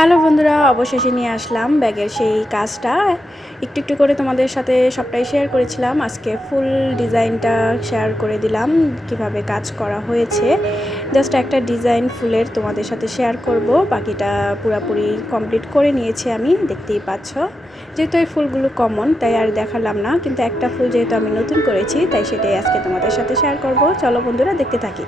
Hello বন্ধুরা, অবশেষে নিয়ে আসলাম ব্যাগের সেই কাজটা। একটু একটু করে তোমাদের সাথে সবটাই শেয়ার করেছিলাম। আজকে ফুল ডিজাইনটা শেয়ার করে দিলাম, কিভাবে কাজ করা হয়েছে। জাস্ট একটা ডিজাইন ফুলের তোমাদের সাথে শেয়ার করব, বাকিটা পুরোপুরি কমপ্লিট করে নিয়েছি আমি, দেখতেই পাচ্ছ। যেহেতু এই ফুলগুলো কমন তাই আর দেখালাম না, কিন্তু একটা ফুল যেহেতু আমি নতুন করেছি তাই সেটাই আজকে তোমাদের সাথে শেয়ার করব। চলো বন্ধুরা, দেখতে থাকি।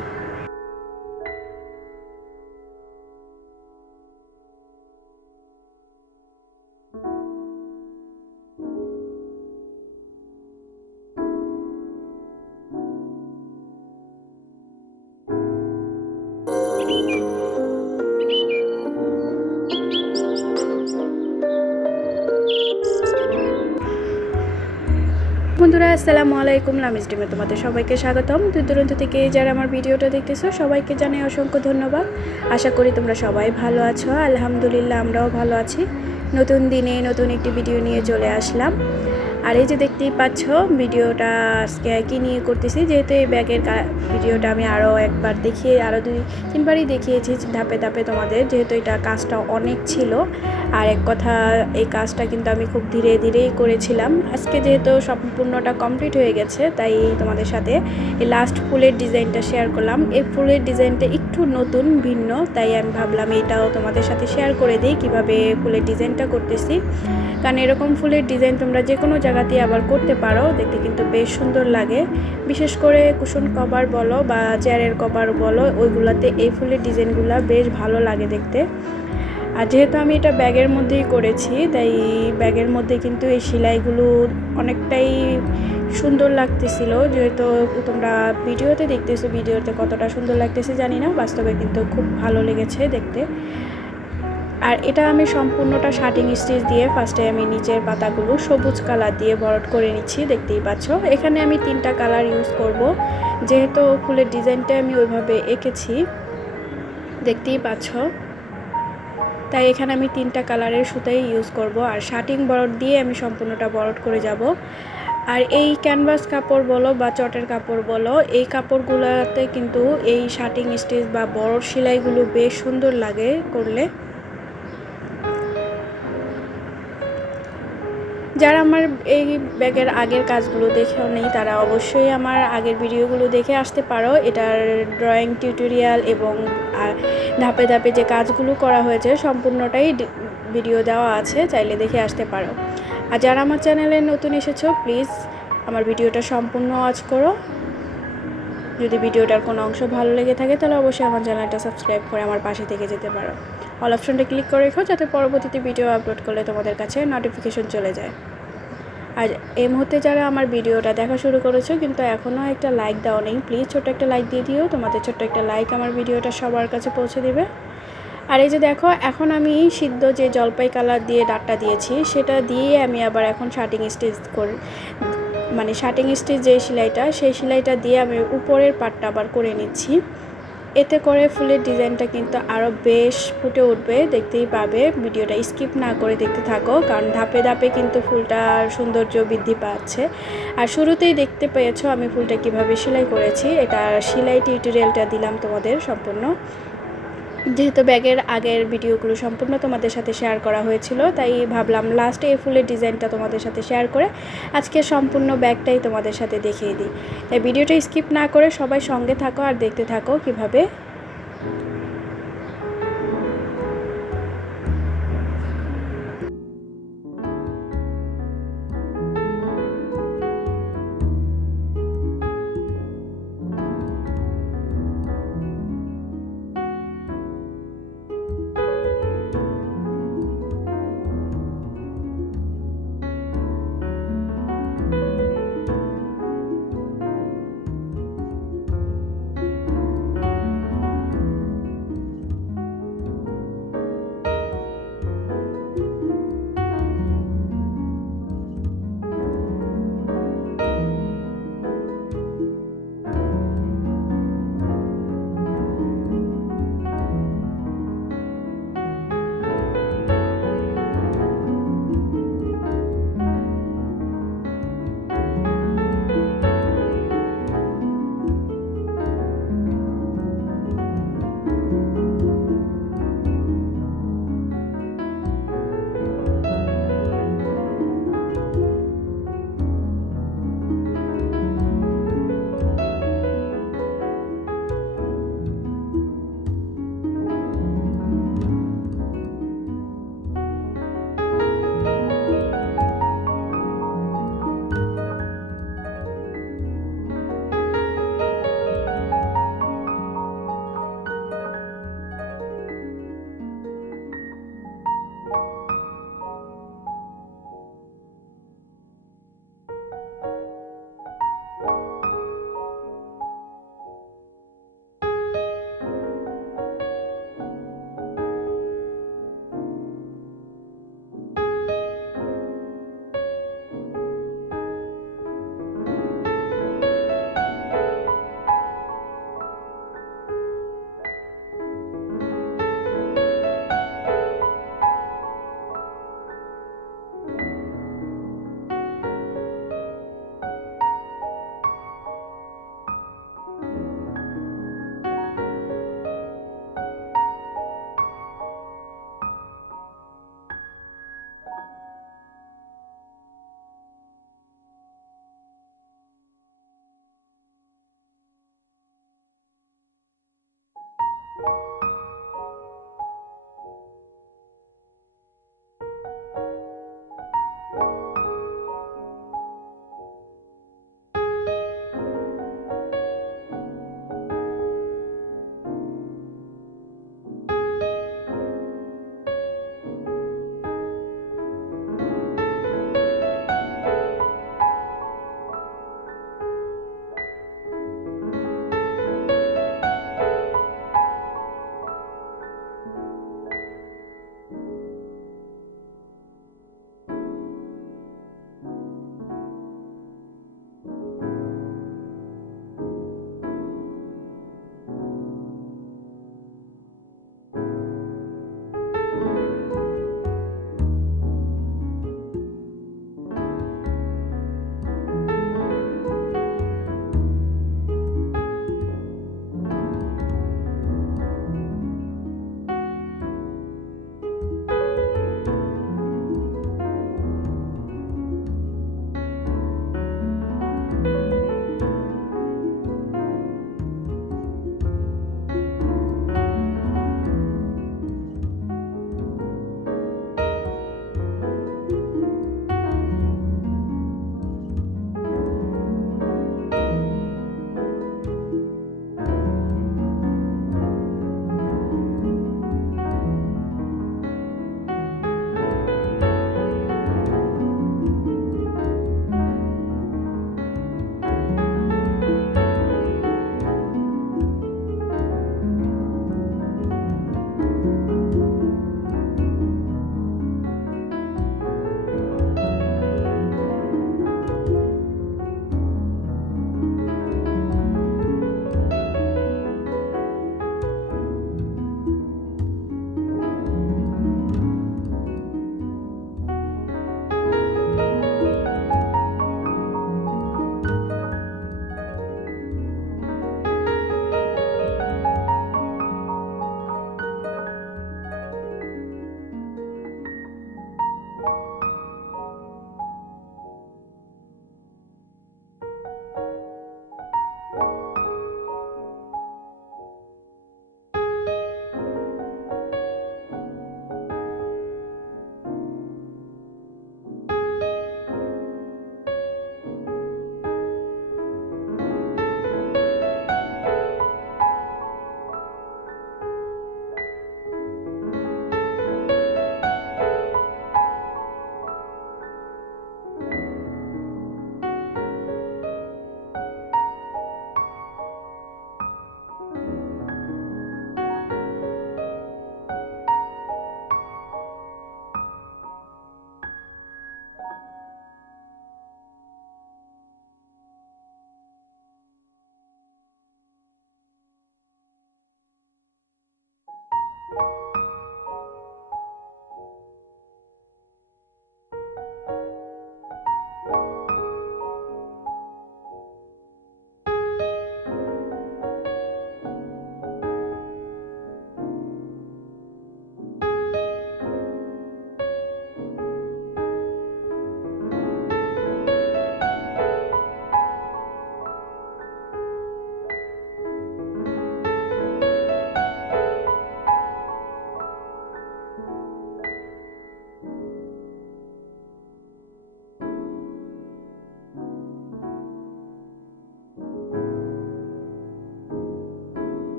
বন্ধুরা আসসালামু আলাইকুম, লামিজ ডিমে তোমাদের সবাইকে স্বাগতম। দূর দূরান্ত থেকে যারা আমার ভিডিওটা দেখতেছো সবাইকে জানাই অসংখ্য ধন্যবাদ। আশা করি তোমরা সবাই ভালো আছো। আলহামদুলিল্লাহ, আমরাও ভালো আছি। নতুন দিনে নতুন একটি ভিডিও নিয়ে চলে আসলাম। আর এই যে দেখতেই পাচ্ছ ভিডিওটা আজকে কী নিয়ে করতেছি, যেহেতু এই ব্যাগের ভিডিওটা আমি আরও একবার দেখিয়ে আরও 2-3বারই দেখিয়েছি ধাপে ধাপে তোমাদের, যেহেতু এটা কাজটা অনেক ছিল। আর এক কথা, এই কাজটা কিন্তু আমি খুব ধীরে ধীরেই করেছিলাম। আজকে যেহেতু সম্পূর্ণটা কমপ্লিট হয়ে গেছে তাই তোমাদের সাথে এই লাস্ট ফুলের ডিজাইনটা শেয়ার করলাম। এই ফুলের ডিজাইনটা একটু নতুন ভিন্ন, তাই আমি ভাবলাম এটাও তোমাদের সাথে শেয়ার করে দিই কীভাবে ফুলের ডিজাইনটা করতেছি। কারণ এরকম ফুলের ডিজাইন তোমরা যে কোনো জায়গাতেই আবার করতে পারো, দেখতে কিন্তু বেশ সুন্দর লাগে। বিশেষ করে কুশন কভার বলো বা চেয়ারের কভার বলো, ওইগুলোতে এই ফুলের ডিজাইনগুলো বেশ ভালো লাগে দেখতে। আর যেহেতু আমি এটা ব্যাগের মধ্যেই করেছি তাই ব্যাগের মধ্যে কিন্তু এই সেলাইগুলো অনেকটাই সুন্দর লাগতেছিল। যেহেতু তোমরা ভিডিওতে দেখতেছো, ভিডিওতে কতটা সুন্দর লাগতেছে জানি না, বাস্তবে কিন্তু খুব ভালো লেগেছে দেখতে। আর এটা আমি সম্পূর্ণটা শার্টিং স্টিচ দিয়ে ফার্স্টে আমি নিচের পাতাগুলো সবুজ কালার দিয়ে ভরাট করে নিচ্ছি, দেখতেই পাচ্ছ। এখানে আমি 3টা কালার ইউজ করব, যেহেতু ফুলের ডিজাইনটা আমি ওইভাবে এঁকেছি, দেখতেই পাচ্ছ। তাই এখানে আমি 3টা কালারের সুতাই ইউজ করব। আর শার্টিং বরড দিয়ে আমি সম্পূর্ণটা বরড করে যাব। আর এই ক্যানভাস কাপড় বলো বা চটের কাপড় বলো, এই কাপড়গুলোতে কিন্তু এই শার্টিং স্টিচ বা বরড সেলাইগুলো বেশ সুন্দর লাগে করলে। যারা আমার এই ব্যাগের আগের কাজগুলো দেখেও নেই তারা অবশ্যই আমার আগের ভিডিওগুলো দেখে আসতে পারো। এটার ড্রয়িং টিউটোরিয়াল এবং ধাপে ধাপে যে কাজগুলো করা হয়েছে সম্পূর্ণটাই ভিডিও দেওয়া আছে, চাইলে দেখে আসতে পারো। আর যারা আমার চ্যানেলে নতুন এসেছো প্লিজ আমার ভিডিওটা সম্পূর্ণ ওয়াচ করো। যদি ভিডিওটার কোনো অংশ ভালো লেগে থাকে তাহলে অবশ্যই আমার চ্যানেলটা সাবস্ক্রাইব করে আমার পাশে থেকে যেতে পারো। অল অপশনটা ক্লিক করে রেখো যাতে পরবর্তীতে ভিডিও আপলোড করলে তোমাদের কাছে নোটিফিকেশন চলে যায়। আর এই মুহূর্তে যারা আমার ভিডিওটা দেখা শুরু করেছো কিন্তু এখনও একটা লাইক দাও নেই, প্লিজ ছোট্ট একটা লাইক দিয়ে দিও। তোমাদের ছোট্ট একটা লাইক আমার ভিডিওটা সবার কাছে পৌঁছে দিবে। আর এই যে দেখো, এখন আমি সিদ্ধ যে জলপাই কালার দিয়ে ডাটটা দিয়েছি সেটা দিয়ে আমি আবার এখন শার্টিং স্টিচ করি, মানে শার্টিং স্টিচ যে সেলাইটা সেই সেলাইটা দিয়ে আমি উপরের পাটটা আবার করে নিচ্ছি। এতে করে ফুলের ডিজাইনটা কিন্তু আরও বেশ ফুটে উঠবে, দেখতেই পাবে। ভিডিওটা স্কিপ না করে দেখতে থাকো, কারণ ধাপে ধাপে কিন্তু ফুলটার সৌন্দর্য বৃদ্ধি পাচ্ছে। আর শুরুতেই দেখতে পেয়েছো আমি ফুলটা কিভাবে সেলাই করেছি, এটা সেলাই টিউটোরিয়ালটা দিলাম তোমাদের সম্পূর্ণ। যেহেতু ব্যাগের আগের ভিডিওগুলো সম্পূর্ণ তোমাদের সাথে শেয়ার করা হয়েছিল তাই ভাবলাম লাস্টে এই ফুলের ডিজাইনটা তোমাদের সাথে শেয়ার করে আজকে সম্পূর্ণ ব্যাগটাই তোমাদের সাথে দেখিয়ে দিই। তাই ভিডিওটা স্কিপ না করে সবাই সঙ্গে থাকো আর দেখতে থাকো কিভাবে।